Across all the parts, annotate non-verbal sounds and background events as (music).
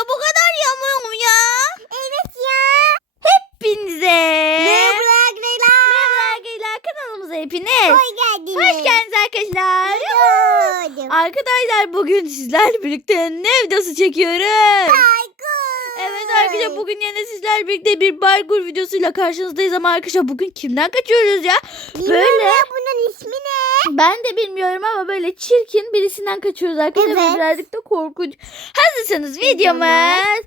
ya bu kadar yağmur mu ya? Evet ya. Hepinize. Merhaba Merhaba arkadaşlar kanalımıza hepiniz. Hoş geldiniz. Hoş geldiniz arkadaşlar. Hoş Arkadaşlar bugün sizlerle birlikte ne videosu çekiyoruz? Evet arkadaşlar bugün yine sizlerle birlikte bir parkur videosuyla karşınızdayız ama arkadaşlar bugün kimden kaçıyoruz ya? Böyle. Böyle bunun ismi ne? ben de bilmiyorum ama böyle çirkin birisinden kaçıyoruz arkadaşlar. Evet. Birazcık da korkunç. Hazırsanız videomuz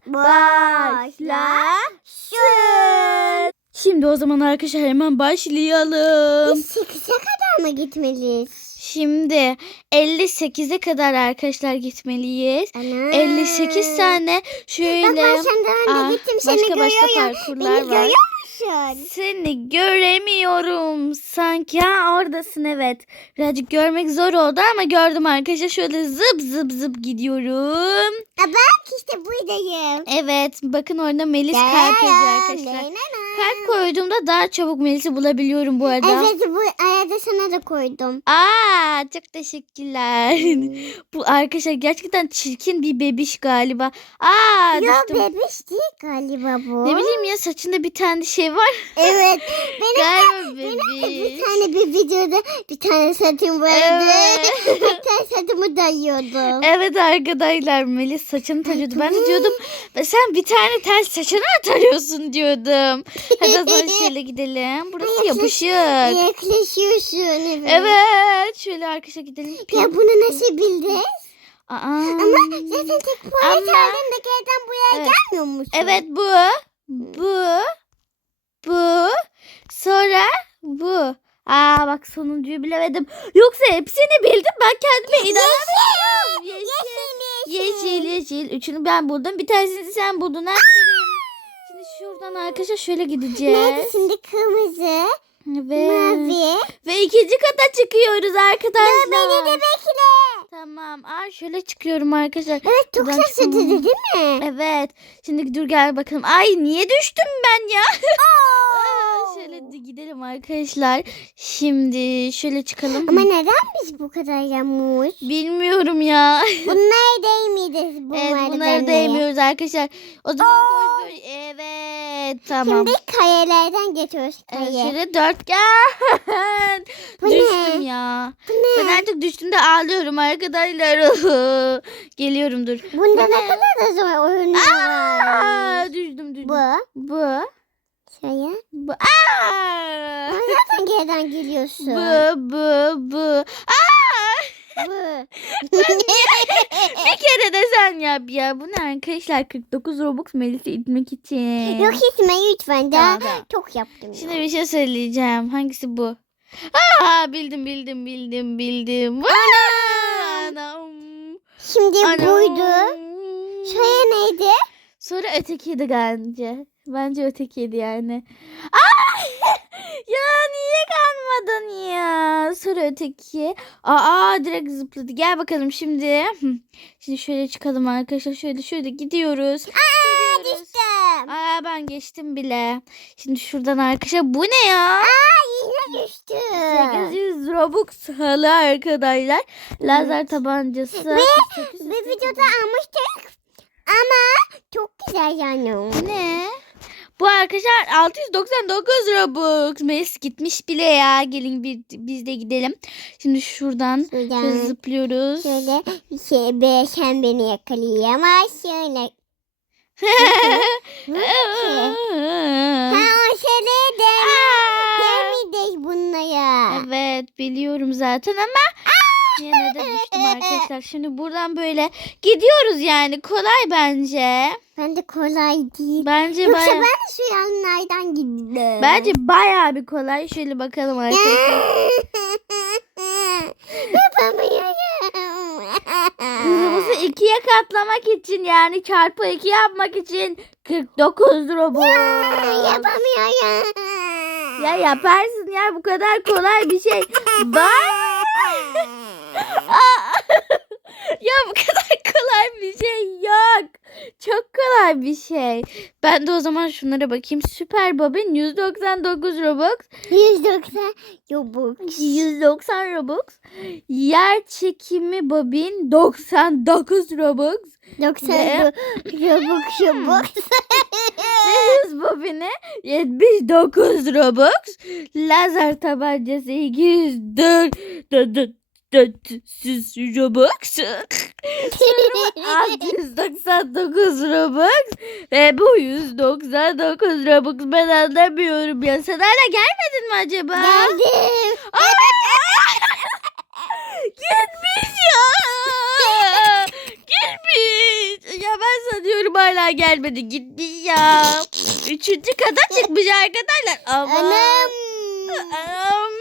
başlasın. Şimdi o zaman arkadaşlar hemen başlayalım. Biz 8'e kadar mı gitmeliyiz? Şimdi 58'e kadar arkadaşlar gitmeliyiz. Ana. 58 tane Bak şöyle ben senden Aa, önce gittim seni başka başka parkurlar Beni var. görüyor musun? Seni göremiyorum sanki. Ha oradasın evet. Birazcık görmek zor oldu ama gördüm arkadaşlar. Şöyle zıp zıp zıp gidiyorum. Aa, bak işte buradayım. Evet bakın orada Melis kalp yazıyor arkadaşlar. Kalp koyduğumda daha çabuk Melis'i bulabiliyorum bu arada. Evet bu arada sana da koydum. Aa çok teşekkürler. (laughs) bu arkadaşlar gerçekten çirkin bir bebiş galiba. Aa Yok düştüm. bebiş değil galiba bu. Ne bileyim ya saçında bir tane şey var. Evet. (laughs) Benim Galiba de bir bebiş. tane bir videoda bir tane saçım vardı. Evet. (laughs) bir tane saçımı dayıyordum. Evet arkadaşlar Melis saçını tarıyordu. Ben de diyordum "Ve sen bir tane tel saçına mı tarıyorsun diyordum. Hadi o zaman şöyle gidelim. Burası yapışık. Yaklaşıyorsun. Evet. Evet şöyle arkadaşa gidelim. Ya bunu nasıl bildin? Aa. Ama zaten tek puan Ama- çaldığında geriden buraya Evet. gelmiyor musun? Evet bu. Bu. Bu. Sonra bu. Aa bak sonuncuyu bilemedim. Yoksa hepsini bildim. Ben kendime inanamıyorum. Yeşil. Yeşil yeşil. Üçünü ben buldum. Bir tanesini sen buldun. Aferin. Şuradan arkadaşlar şöyle gideceğiz. Nerede şimdi kırmızı, Ve, mavi. ve ikinci kata çıkıyoruz arkadaşlar. Beni de bekle. Tamam. Aa şöyle çıkıyorum arkadaşlar. Evet çok Buradan şaşırtıcı çıkalım. değil mi? Evet. Şimdi dur gel bakalım. Ay niye düştüm ben ya? Aa, (laughs) şöyle de gidelim arkadaşlar. Şimdi şöyle çıkalım. Ama neden biz bu kadar yamuz? Bilmiyorum ya. (laughs) Bunlar değil miydi bu evet bunları değmiyoruz arkadaşlar. O zaman koş koş. Evet tamam. Şimdi kayalardan geçiyoruz Evet, kaya. şöyle dörtgen. (laughs) Bu ne? Düştüm ya. Bu ne? Ben artık düştüğümde ağlıyorum arkadaşlar. (laughs) Geliyorum dur. Bunda Bu ne ne? kadar da zor var. Aa, düştüm düştüm. Bu. Bu. Şöyle. Bu. Aa! Zaten geriden geliyorsun. Bu bu bu. Aa! (laughs) Bir kere de sen yap ya. Bu ne arkadaşlar? 49 Robux Melis'i itmek için. Yok itme lütfen. Daha Tamam, tamam. çok yaptım. Şimdi bir şey söyleyeceğim. Hangisi bu? Aa bildim bildim bildim bildim. Anam. Şimdi Anam. buydu. Şöyle neydi? Sonra ötekiydi bence. Bence ötekiydi yani. Aa! (laughs) ya niye kalmadın ya? Sonra öteki. Aa direkt zıpladı. Gel bakalım şimdi. (laughs) Şimdi şöyle çıkalım arkadaşlar. Şöyle şöyle gidiyoruz. Aa Gidiyoruz. düştüm. Aa ben geçtim bile. Şimdi şuradan arkadaşlar bu ne ya? Aa yine düştüm. 800 Robux halı arkadaşlar. Lazer tabancası. Ve 800 Bir videoda almıştık. Ama çok güzel yani. Ne? Bu arkadaşlar 699 Robux. Melis gitmiş bile ya. Gelin bir, biz de gidelim. Şimdi şuradan şöyle Şuradan. zıplıyoruz. Şöyle şey, be, sen beni yakalayamazsın. (laughs) Ha o şeyleri de Gelmeyecek bunlara. Evet biliyorum zaten ama yine de düştüm arkadaşlar. Şimdi buradan böyle gidiyoruz yani. Kolay bence. Ben de kolay değil. Bence Yoksa baya ben de şu yanlardan gittim. bence bayağı bir kolay. Şöyle bakalım arkadaşlar. (laughs) Yapamıyorum. Hızımızı ikiye katlamak için yani çarpı iki yapmak için 49 Robux. Yapamıyorum. Ya yaparsın ya bu kadar kolay bir şey. Var. (laughs) (laughs) ya bu kadar kolay bir şey yok. çok kolay bir şey. Ben de o zaman şunlara bakayım. Süper Bobin 199 Robux. 190 Robux. 190 Robux. Yer çekimi Bobin 99 Robux. 90 Ne? Robux Robux. (laughs) Ve hız bobini 79 Robux. Lazer tabancası 204 400 Robux. (laughs) 699 Robux. Ve bu 199 Robux. Ben anlamıyorum ya. Sen hala gelmedin mi acaba? Geldim. Gitmiş ya. Gitmiş. Ya ben sanıyorum hala gelmedi. Gitmiş ya. Üçüncü kata çıkmış arkadaşlar. Ama... Anam. Anam,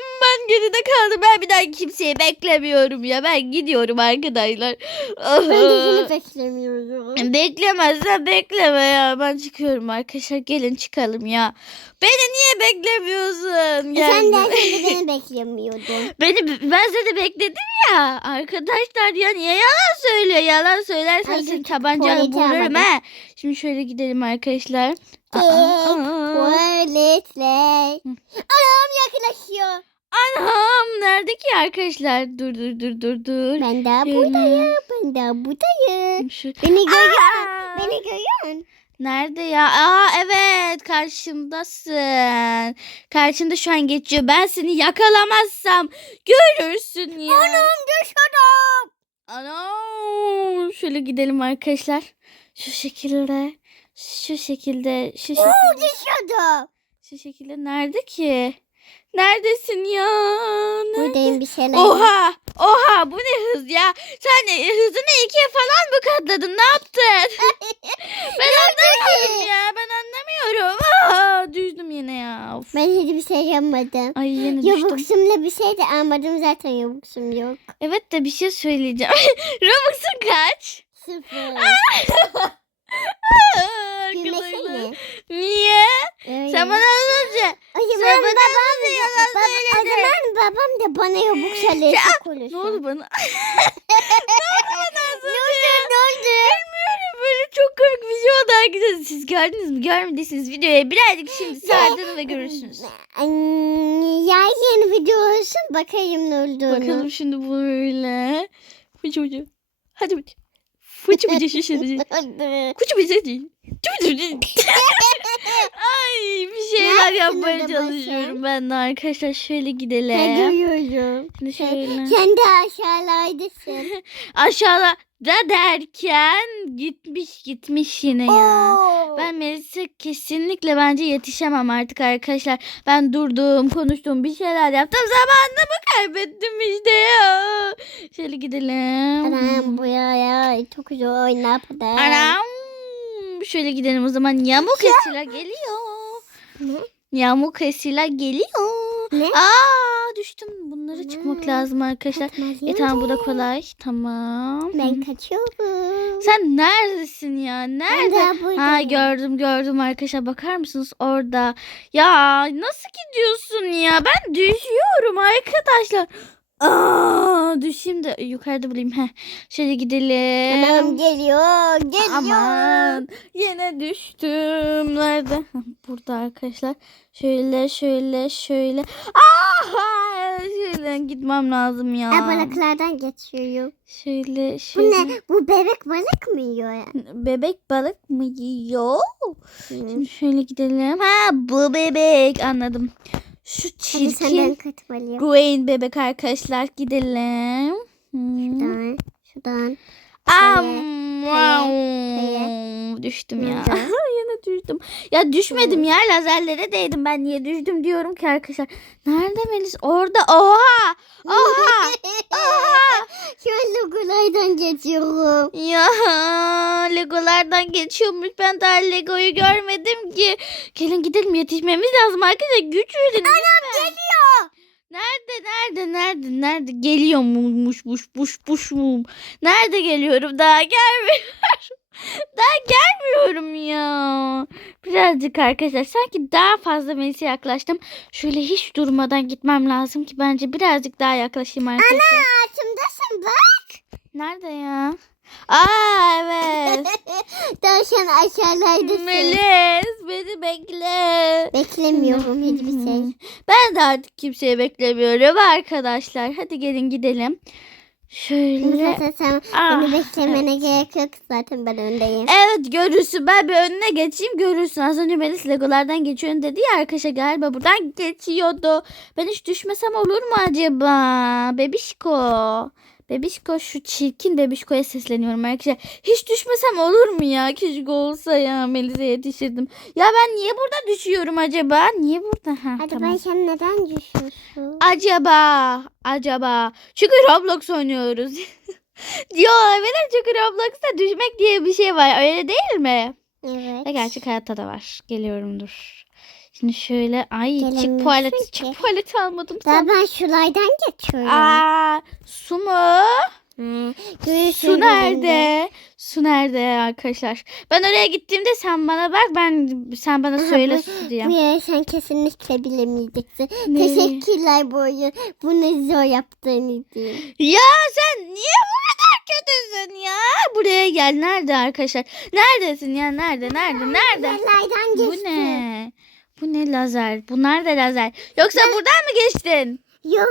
geride kaldım. Ben bir daha kimseyi beklemiyorum ya. Ben gidiyorum arkadaşlar. Ben de seni beklemiyorum. Beklemezsen bekleme ya. Ben çıkıyorum arkadaşlar. Gelin çıkalım ya. Beni niye beklemiyorsun? Sen de sen (laughs) de beni beklemiyordun. Beni ben seni bekledim ya. Arkadaşlar ya niye yalan söylüyor? Yalan söylersen Ay, seni çok tabancayla tuvalete vururum he. Şimdi şöyle gidelim arkadaşlar. Aa. Tuvaletle. Anam yaklaşıyor. Anam nerede ki arkadaşlar? Dur dur dur dur dur. Ben daha Şöyle. buradayım. Ben daha buradayım. Şu... Beni görüyorsun. Beni görüyorsun. Nerede ya? Aa evet karşımdasın. Karşında şu an geçiyor. Ben seni yakalamazsam görürsün ya. Anam düşürdüm. Anam. Şöyle gidelim arkadaşlar. Şu şekilde. Şu şekilde. Şu Oo şekilde. düşürdüm. Şu şekilde. Nerede ki? Neredesin ya? Nerede? Buradayım bir şeyler. Oha! Oha! Bu ne hız ya? Sen e, hızını ikiye falan mı katladın? Ne yaptın? (laughs) ben anlamıyorum ya. Ben anlamıyorum. Aa, düştüm yine ya. Of. Ben hiçbir şey yapmadım. Ay yine düştüm. Yobuksumla bir şey de almadım zaten yobuksum yok. Evet de bir şey söyleyeceğim. (laughs) Robux'un kaç? Sıfır. (laughs) Gülmesene. Niye? Öyle. Sen bana az önce O sen zaman bana babam önce yalan baba, o söyledin. zaman babam da bana yobuk şalesi konuşsun. Ne oldu bana? ne oldu bana az önce? Ne oldu? Bilmiyorum böyle çok komik bir şey oldu arkadaşlar. Siz gördünüz mü? Görmediyseniz videoya birazcık şimdi sardırın ve görürsünüz. Ya yeni video olsun bakayım ne olduğunu. Bakalım şimdi böyle. Fıçı fıçı. Hadi fıçı. Fıçı fıçı şişe fıçı. Kuçu fıçı. Ay bir şeyler yapmaya çalışıyorum ben de arkadaşlar. Şöyle Ben gidelim. görüyorum. Şimdi şöyle. sen de aşağılardasın. (laughs) Aşağıda derken gitmiş gitmiş yine ya. Oo. Ben Melis'e kesinlikle bence yetişemem artık arkadaşlar. Ben durdum, konuştum, bir şeyler yaptım. Zamanımı kaybettim işte ya. Şöyle gidelim. Anam bu ya, ya çok ne yapalım? Anam. Şöyle gidelim o zaman. Yamuk esila geliyor. Ne? Yamuk esila geliyor. Ne? Aa düştüm. Bunları çıkmak Hmm. lazım arkadaşlar. E tamam bu da kolay. Tamam. Ben kaçıyorum. Sen neredesin ya? Nerede? Ha gördüm gördüm arkadaşlar bakar mısınız orada. Ya nasıl gidiyorsun ya? Ben düşüyorum arkadaşlar. Aa, düşeyim de yukarıda bulayım. Heh. Şöyle gidelim. Anam geliyor, geliyor. Aman yine düştüm. Nerede? Burada arkadaşlar. Şöyle şöyle şöyle. Aa, şöyle gitmem lazım ya. Ha, balıklardan geçiyorum. Şöyle Bu şöyle. ne? Bu bebek balık mı yiyor? ya? Bebek balık mı yiyor? Şimdi şöyle gidelim. Ha bu bebek anladım. Şu çirkin. Gwen bebek arkadaşlar gidelim. Hmm. Şuradan, şuradan. Am, wow. Düştüm ya. (laughs) (laughs) Yine düştüm. Ya düşmedim ya lazerlere değdim ben niye düştüm diyorum ki arkadaşlar. Nerede Melis? Orada. Oha! Oha! (laughs) Oha! Şu an logolardan geçiyorum. Ya Legolardan geçiyormuş. Ben daha Lego'yu görmedim ki. Gelin gidelim yetişmemiz lazım arkadaşlar. Güç verin. Anam geliyor. Nerede nerede nerede nerede geliyormuş buş buş buş mu? Nerede geliyorum daha gelmiyorum. (laughs) daha gelmiyorum ya. Birazcık arkadaşlar sanki daha fazla Melis'e yaklaştım. Şöyle hiç durmadan gitmem lazım ki bence birazcık daha yaklaşayım arkadaşlar. Altımdasın bak. Nerede ya? Aa evet. (laughs) Tavşan aşağılardasın. Melis beni bekle. Beklemiyorum hiçbir (laughs) şey. Ben de artık kimseye beklemiyorum arkadaşlar. Hadi gelin gidelim. Şöyle. zaten sen Ah, beni beklemene gerek yok. Zaten ben öndeyim. Evet görürsün. Ben bir önüne geçeyim görürsün. Az önce Melis Legolardan geçiyorsun dedi ya arkadaşlar galiba buradan geçiyordu. Ben hiç düşmesem olur mu acaba? Bebişko. Bebişko şu çirkin bebişkoya sesleniyorum arkadaşlar. Hiç düşmesem olur mu ya? Keşke olsa ya Melis'e yetişirdim. Ya ben niye burada düşüyorum acaba? Niye burada? Ha, Hadi tamam. sen neden düşüyorsun? Acaba, acaba. Çünkü Roblox oynuyoruz. (laughs) Diyor olabilir çünkü Roblox'ta düşmek diye bir şey var. Öyle değil mi? Evet. Ve gerçek hayatta da var. Geliyorum dur. Şimdi şöyle ay çık Gelemiyorsun tuvalet ki. çık tuvalet almadım Daha sen. ben şulaydan geçiyorum. Aa, su mu? Hı. Görürsün Su nerede? Su nerede arkadaşlar? Ben oraya gittiğimde sen bana bak ben sen bana Aha, söyle bu- su diye. Bu sen kesinlikle bilemeyeceksin. Ne? Teşekkürler bu oyun. Bunu zor yaptığın için. Ya sen niye bu kadar kötüsün ya? Buraya gel. Nerede arkadaşlar? Neredesin ya? Nerede? Nerede? Nerede? Bu ne? Bu ne lazer? Bunlar da lazer. Yoksa buradan mı geçtin? Yo,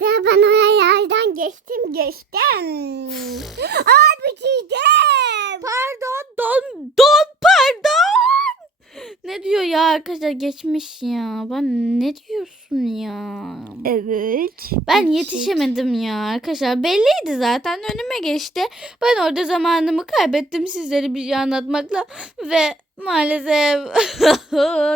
da ben oraya yerden geçtim geçtim. (laughs) Ay bitirdim. Pardon, don, don, pardon. Ne diyor ya arkadaşlar geçmiş ya. Ben ne diyorsun ya? Evet. Ben yetişemedim ya arkadaşlar. Belliydi zaten önüme geçti. Ben orada zamanımı kaybettim sizlere bir şey anlatmakla. Ve maalesef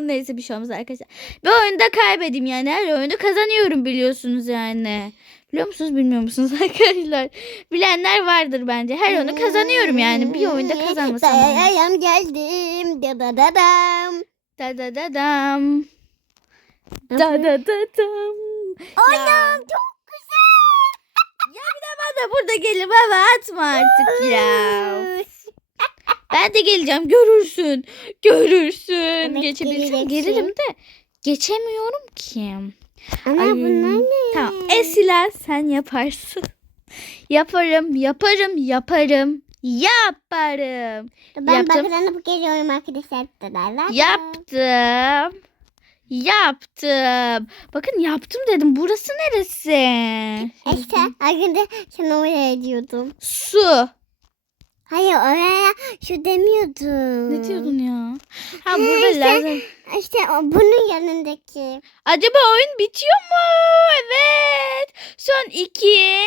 (laughs) neyse bir şey olmaz arkadaşlar. Bir oyunda kaybedeyim yani. Her oyunu kazanıyorum biliyorsunuz yani. Biliyor musunuz bilmiyor musunuz (laughs) arkadaşlar? Bilenler vardır bence. Her oyunu kazanıyorum yani. Bir oyunda kazanmasam. olmaz. Dayan geldim. Da da da. Da da da dam. Da da da dam. Ya. çok Ya bir de bana burada gelip hava atma artık ya. güzel. Ben de geleceğim görürsün. Görürsün. Evet, Geçebilsem gelirim de geçemiyorum ki. Ana Ay, bunlar ne? Tamam Esila sen yaparsın. Yaparım yaparım yaparım. Yaparım. Ben yaptım. bakılanıp geliyorum arkadaşlar. Da da da. Yaptım. Yaptım. Bakın yaptım dedim. Burası neresi? İşte arkada sen oraya diyordum. Su. Hayır oraya şu demiyordum. Ne diyordun ya? Ha burada işte. lazer. İşte o bunun yanındaki. Acaba oyun bitiyor mu? Evet. Son iki.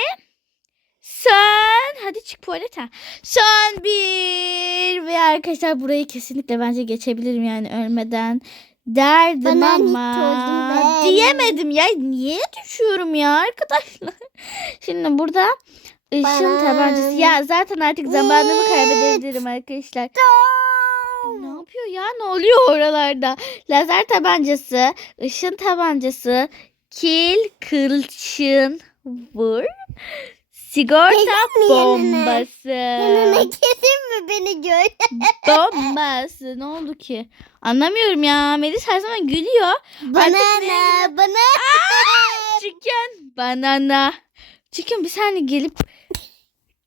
Son. Hadi çık tuvalete. Son bir. Ve arkadaşlar burayı kesinlikle bence geçebilirim yani ölmeden. Derdim Bana ama diyemedim ya niye düşüyorum ya arkadaşlar (laughs) şimdi burada ışın Bana tabancası ya zaten artık zamanımı kaybedebilirim arkadaşlar ne yapıyor ya? Ne oluyor oralarda? Lazer tabancası, ışın tabancası, kil, kılçın, vur, sigorta yanına? bombası. Yanına kesin mi beni gör? (laughs) bombası. Ne oldu ki? Anlamıyorum ya. Melis her zaman gülüyor. Banana, bana. Chicken, banana. Chicken bir saniye gelip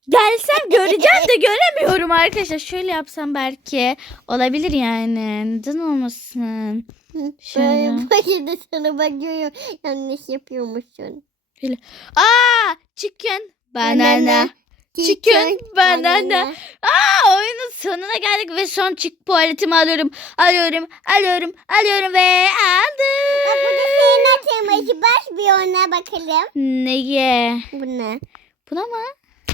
Gelsem göreceğim de göremiyorum arkadaşlar. Şöyle yapsam belki olabilir yani. Neden olmasın? Şöyle. Böyle bakıda sana bakıyorum. Yanlış yapıyormuşsun. Aa, chicken, banana. Chicken, banana. Aa, oyunun sonuna geldik ve son çık tuvaletimi alıyorum. Alıyorum, alıyorum, alıyorum ve aldım. Bak burada senin atılması baş bir ona bakalım. Neye? Buna. Buna mı?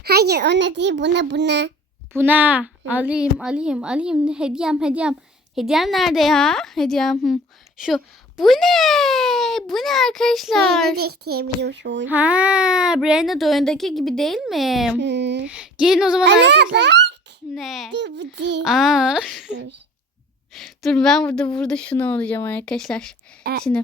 Hayır ona değil buna buna. Buna. Alayım, alayım, alayım. Hediyem, hediyem. Hediyem nerede ya? Hediyem. Hı. Şu. Bu ne? Bu ne arkadaşlar? Seni de isteyebiliyorsun. Ha, Brenda de oyundaki gibi değil mi? Hmm. Gelin o zaman Ana, arkadaşlar. Ne? Değil. Aa. Dur. (laughs) Dur ben burada burada şunu olacağım arkadaşlar. E, Şimdi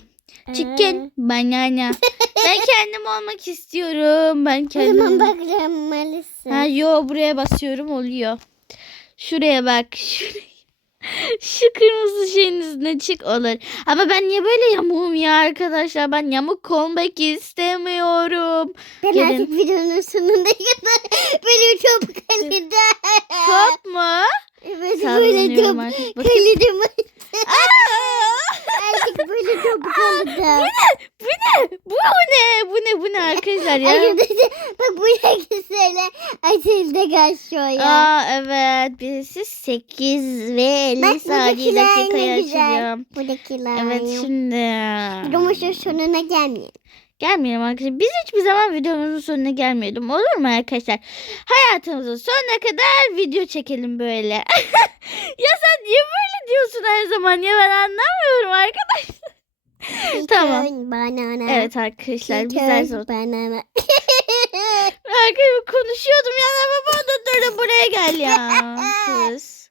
chicken banana. (laughs) ben kendim olmak istiyorum. Ben O kendim. zaman bakmalısın. Ha yo buraya basıyorum oluyor. Şuraya bak. Şuraya. (laughs) Şu kırmızı şeyin üstüne çık olur. Ama ben niye böyle yamuğum ya arkadaşlar? Ben yamuk olmak istemiyorum. Ben Gelin. artık videonun sonunda (laughs) böyle çok kalede. Top mu? Evet böyle. Bakın. Kalidim. Artık böyle çok kaldı. Bu ne? Bu ne? Bu ne? Bu ne arkadaşlar ya? Arkadaşlar bak bu şöyle açıldı karşıya. Aa evet. Birisi 8 ve 50 Bak saniye dakikaya ne güzel. açılıyor. Buradakiler. Evet şimdi. Romuşun sonuna gelmeyin. Gelmeyelim arkadaşlar. Biz hiçbir zaman videomuzun sonuna gelmiyordum. Olur mu arkadaşlar? Hayatımızın sonuna kadar video çekelim böyle. (laughs) ya sen niye böyle diyorsun her zaman ya ben anlamıyorum arkadaşlar. Tamam. Banana. Evet arkadaşlar biz her zaman Banana. (laughs) Arkadaşlar konuşuyordum ya baba da dur buraya gel ya. Kız.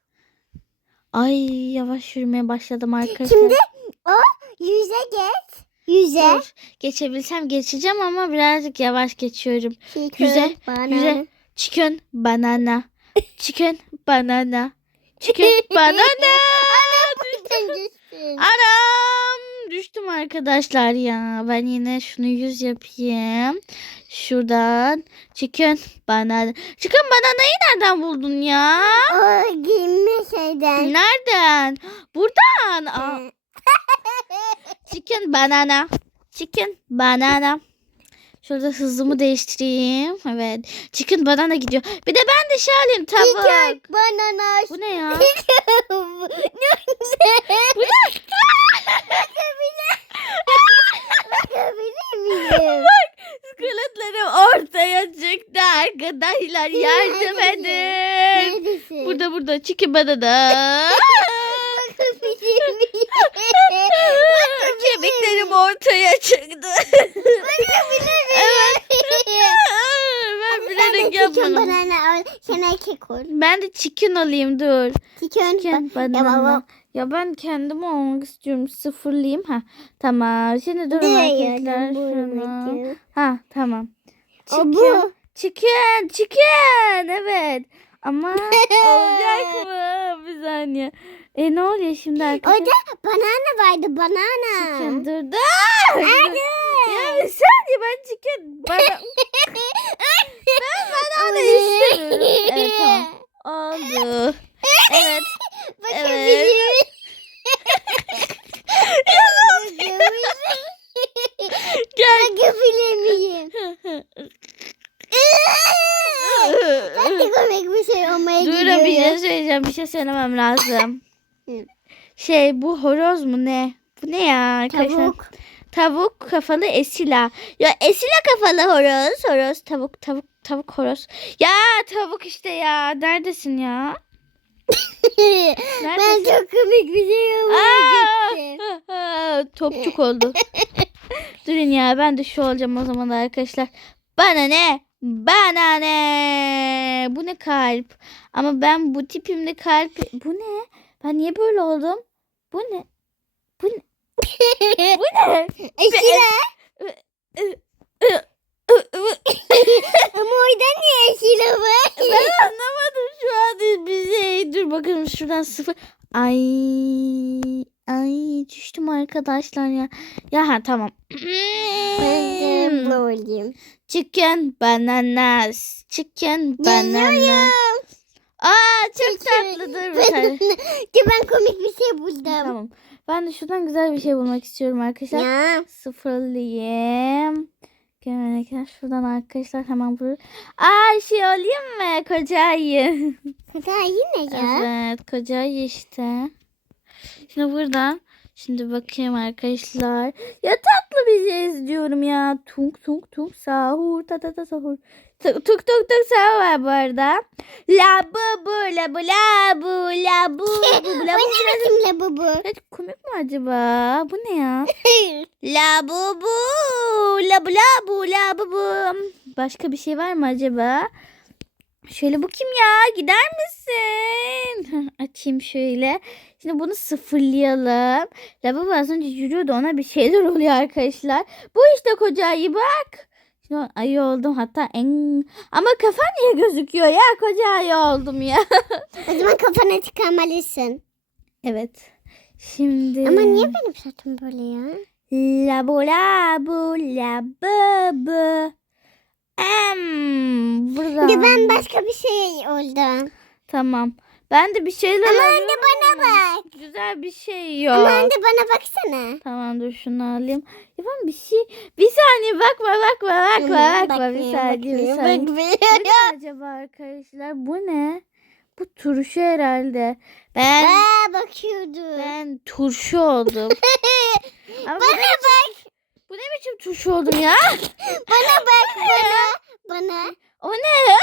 Ay yavaş yürümeye başladım arkadaşlar. Şimdi o yüze geç. Yüze. Dur, geçebilsem geçeceğim ama birazcık yavaş geçiyorum. Chicken Yüze, Banana. yüze. (laughs) Chicken banana. Chicken (laughs) banana. Chicken banana. (laughs) Anam düştüm arkadaşlar ya. Ben yine şunu yüz yapayım. Şuradan chicken banana. Chicken bananayı nereden buldun ya? O giyinme şeyden. Nereden? Buradan. Aa, (laughs) chicken banana. Chicken banana. Şurada hızımı değiştireyim. Evet. Chicken banana gidiyor. Bir de ben de şey alayım tavuk. Chicken Banana. Bu ne ya? Bu ne? Miyim? İskeletlerim ortaya çıktı arkadaşlar. Yardım edin. Burada burada chicken banana. (laughs) Kemiklerim ortaya çıktı. Miyim? ben bilerek chicken yapmadım. banana al. Sen erkek ol. Ben de chicken alayım dur. Chicken, Chicken banana. Ya ben kendim olmak istiyorum. Sıfırlayayım. Ha tamam. Şimdi arkadaşlar. bu Şunu. Ha tamam. O Chicken. bu. Chicken. Chicken. Evet. Ama (laughs) olacak mı? Bir saniye. E ne oluyor şimdi arkadaşlar? Orada banana vardı banana. Chicken dur. Dur. Ya bir saniye ben chicken. Bana... (laughs) ben banana istemiyorum. Evet tamam. Oldu. Evet. Bakabilir (laughs) miyim? Gel. Bakabilir miyim? (laughs) Ben de komik bir şey olmaya Dur bir gidiyorum. şey söyleyeceğim. Bir şey söylemem lazım. Şey bu horoz mu ne? Bu ne ya arkadaşlar? Tavuk. Tavuk kafalı Esila. Ya Esila kafalı horoz. Horoz tavuk tavuk tavuk horoz. Ya tavuk işte ya. Neredesin ya? (laughs) ben Neredesin? çok komik bir şey! (laughs) Topçuk oldu. (laughs) Durun ya ben de şu olacağım o zaman arkadaşlar. Bana ne? Bana ne? Bu ne kalp? Ama ben bu tipimde kalp... Bu ne? Ben niye böyle oldum? Bu ne? Bu ne? Bu ne? (laughs) Esila. Ama orada niye Esila var? Ben anlamadım şu an bir şey. Dur bakalım şuradan sıfır. Ay ay düştüm arkadaşlar ya. Ya ha tamam. Ben de olayım. Chicken bananas. Chicken banana. Geliyorum. Aa çok tatlıdır bir tane. (laughs) Ki ben komik bir şey buldum. Tamam. Ben de şuradan güzel bir şey bulmak istiyorum arkadaşlar. Ya. Sıfırlayayım. Gelene şuradan arkadaşlar hemen bunu. Aa şey olayım mı? Koca ayı. (laughs) Kadar yine ya. Evet koca ayı işte. Şimdi buradan. Şimdi bakayım arkadaşlar. Ya tatlı bir şey izliyorum ya. Tunk tunk tunk sahur ta ta ta sahur. Tuk tuk tuk sahur var bu arada. La (laughs) bu bu la bu la bu la bu bu la bu. La bu bu. Evet, komik mi acaba? Bu ne ya? (laughs) La bu bu la bu la bu la bu bu. Başka bir şey var mı acaba? Şöyle bu kim ya? Gider misin? (laughs) Açayım şöyle. Şimdi bunu sıfırlayalım. Lavabo az önce yürüyordu ona bir şeyler oluyor arkadaşlar. Bu işte koca ayı bak. Şimdi ayı oldum hatta en... Ama kafa niye gözüküyor ya? Koca ayı oldum ya. (laughs) O zaman kafana çıkarmalısın. evet. Şimdi... Ama niye benim saçım böyle ya? Labu labu labu. Em, burada. Bir de ben başka bir şey oldum. Tamam. Ben de bir şeyler Ama arıyorum anne bana bak. Güzel bir şey yok. Ama anne bana baksana. Tamam dur şunu alayım. Ya ben bir şey... Bir saniye bakma bakma bakma bakma. Bir saniye bir saniye. Bu ne acaba arkadaşlar? Bu ne? Bu turşu herhalde. Ben Aa bakıyordu. ben turşu oldum. (laughs) Ama bu, ne, Bana bak. bu ne biçim turşu oldum ya? (laughs) Bana bak bana. Bana. O ne? (laughs)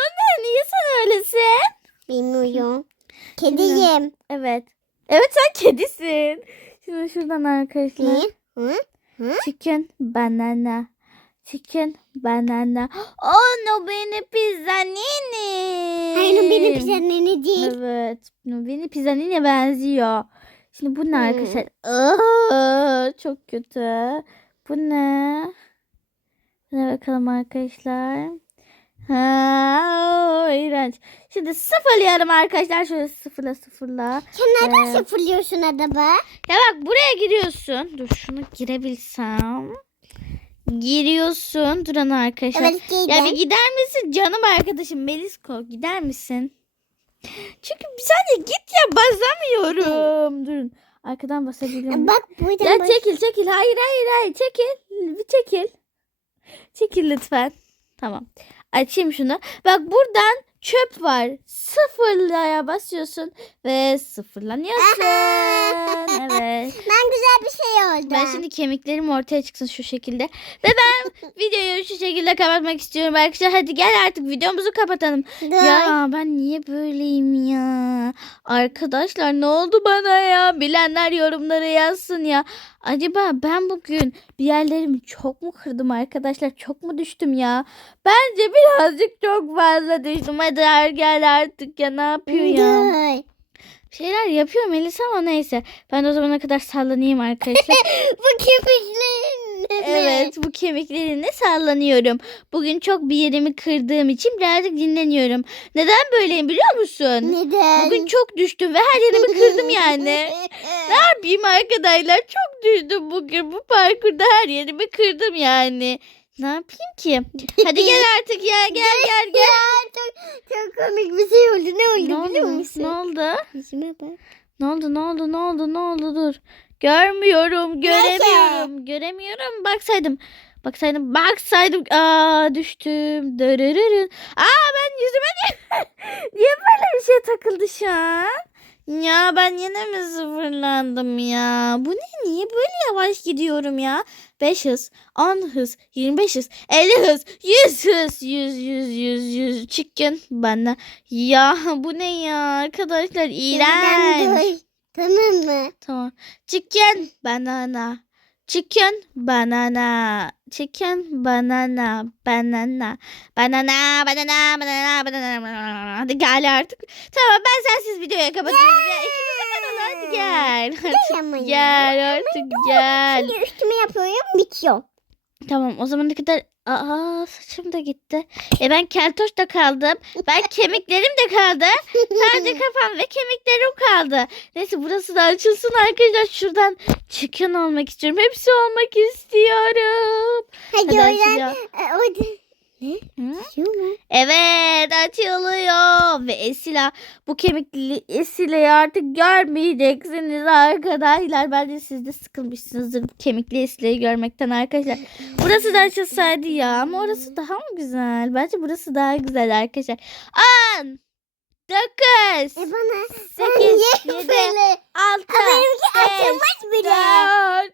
O ne? Niye sen öylesin? Bilmiyorum. (laughs) Kediyim. Evet. Evet sen kedisin. Şimdi şuradan arkadaşlar. Ne? Hı? Hı? Chicken banana. Chicken banana. Oh no beni pizzanini. Hayır benim pizzanın değil. Evet. Beni pizzanine benziyor. Şimdi bu ne Hmm. arkadaşlar? Aa, çok kötü. Bu ne? Ne bakalım arkadaşlar. Ha, iğrenç. Şimdi sıfırlayalım arkadaşlar. Şöyle sıfırla sıfırla. Sen nereden Ee, sıfırlıyorsun adaba? Ya bak buraya giriyorsun. Dur şunu girebilsem. Giriyorsun. Duran arkadaşlar. Evet Ya bir giydim. gider misin canım arkadaşım Melisko gider misin? Çünkü bir saniye git ya basamıyorum. Durun arkadan basabiliyorum. Bak buradan Ya bak. çekil çekil hayır hayır hayır çekil bir çekil. Çekil lütfen. Tamam açayım şunu. Bak buradan çöp var. Sıfırlaya basıyorsun ve sıfırlanıyorsun. (laughs) evet. Ben güzel bir şey oldu. Ben şimdi kemiklerim ortaya çıksın şu şekilde. Ve ben (laughs) videoyu şu şekilde kapatmak istiyorum arkadaşlar. Hadi gel artık videomuzu kapatalım. Dur. Ya ben niye böyleyim ya? Arkadaşlar ne oldu bana ya? Bilenler yorumlara yazsın ya. Acaba ben bugün bir yerlerimi çok mu kırdım arkadaşlar? Çok mu düştüm ya? Bence birazcık çok fazla düştüm. Hadi er- gel artık ya ne yapıyor ya? Bir şeyler yapıyor Melisa ama neyse. Ben de o zamana kadar sallanayım arkadaşlar. (laughs) Bu kemiklerin? Evet bu kemiklerimle sallanıyorum. Bugün çok bir yerimi kırdığım için birazcık dinleniyorum. Neden böyleyim biliyor musun? Neden? Bugün çok düştüm ve her yerimi kırdım yani. (laughs) Ne yapayım arkadaşlar? Çok düştüm bugün. Bu parkurda her yerimi kırdım yani. Ne yapayım ki? (laughs) Hadi gel artık ya gel gel gel. Ya çok, çok komik bir şey oldu. Ne oldu Ne biliyor oldu? musun? Ne oldu? Yüzüme bak. Ne oldu? Ne oldu? Ne oldu? Ne oldu? Dur. Görmüyorum. Göremiyorum. Göremiyorum. Baksaydım. Baksaydım. Baksaydım. Aa düştüm. Dırırırın. Aa ben yüzüme niye, (laughs) niye böyle bir şey takıldı şu an? Ya ben yine mi sıfırlandım ya? Bu ne? Niye böyle yavaş gidiyorum ya? 5 hız, 10 hız, 25 hız, 50 hız, 100 hız, 100, 100, 100, 100 chicken bana. Ya bu ne ya arkadaşlar iğrenç. Tamam mı? Tamam. Chicken banana. Chicken banana. Chicken banana. Banana. Banana. Banana. Banana. Banana. Hadi gel artık. Tamam ben sensiz videoya kapatıyorum. Ya ikimiz de kanalı hadi gel. Artık gel artık gel. Şimdi üstüme yapıyorum bitiyor. Tamam o zaman ne kadar... Aa saçım da gitti. E ben keltoş da kaldım. Ben (laughs) kemiklerim de kaldı. Sadece (laughs) kafam ve kemiklerim kaldı. Neyse burası da açılsın arkadaşlar. Şuradan çıkın olmak istiyorum. Hepsi olmak istiyorum. Hadi Hadi oradan. E, Orada. Hı? Şu mu? Evet açılıyor. Ve Esila bu kemikli Esile'yi artık görmeyeceksiniz arkadaşlar. Bence siz de sıkılmışsınızdır bu kemikli Esile'yi görmekten arkadaşlar. Burası da açılsaydı ya ama orası daha mı güzel? Bence burası daha güzel arkadaşlar. 10 9 E bana. 8 Niye 7 böyle? 6 Aa, Benimki beş, açılmaz bile.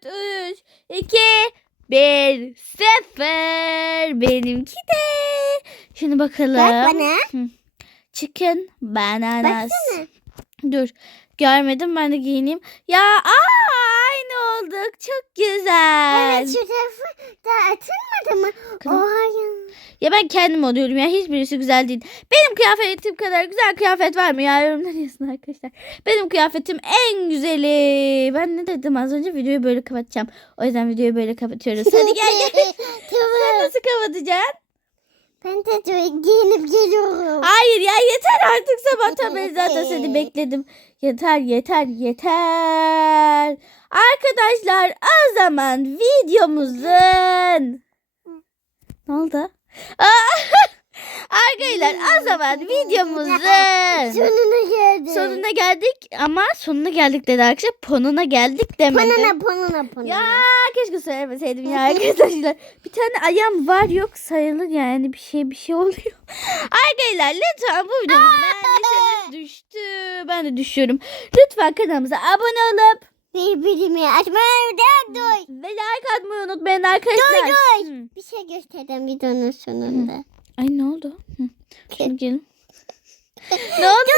4 3 2 1 0 Benimki de. Şimdi bakalım. Bak bana. Chicken bananas. Baksana. Dur. Görmedim ben de giyineyim. Ya aa aynı olduk. Çok güzel. Evet şu tarafı da açılmadı mı? Oha ya. Ya ben kendim oluyorum ya. Hiçbirisi güzel değil. Benim kıyafetim kadar güzel kıyafet var mı ya? Yorumlar yazın arkadaşlar. Benim kıyafetim en güzeli. Ben ne dedim az önce videoyu böyle kapatacağım. O yüzden videoyu böyle kapatıyoruz. Hadi gel gel. (laughs) Sen nasıl kapatacaksın? Ben de giyinip geliyorum. Hayır ya yeter artık sabahtan beri zaten seni bekledim. Yeter yeter yeter. Arkadaşlar o zaman videomuzun... Ne oldu? (laughs) Arkadaşlar o zaman videomuzun Sonuna geldik. sonuna geldik ama sonuna geldik dedi arkadaşlar. Ponuna geldik demedi. Panana panana panana. Ya keşke söylemeseydim ya arkadaşlar. Bir tane ayağım var yok sayılır yani bir şey bir şey oluyor. (laughs) Arkadaşlar lütfen bu videomuzu beğendiyseniz düştü. Ben de düşüyorum. Lütfen kanalımıza abone olup Birbirimi açmayı duy. ve like atmayı unutmayın arkadaşlar. Hı. Bir şey göstereceğim videonun sonunda. Ay ne oldu? Hı. Şunu gelin. (laughs) ne oldu?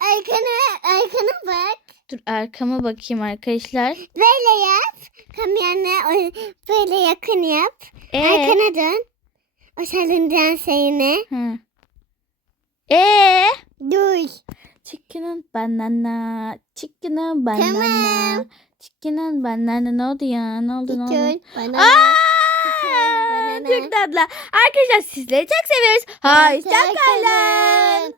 Arkana, arkana bak. Dur arkama bakayım arkadaşlar. Böyle yap. Kamerana böyle yakın yap. Ee, Arkana dön. O salıncan şeyine. Hı. Ee, Duy. Chicken banana, chicken banana, Tamam. chicken banana. Ne oldu ya? Ne oldu? Ne oldu? Dikön. Bana. Aa, banana. çok tatlı. Arkadaşlar sizleri çok seviyoruz. Hoşçakalın.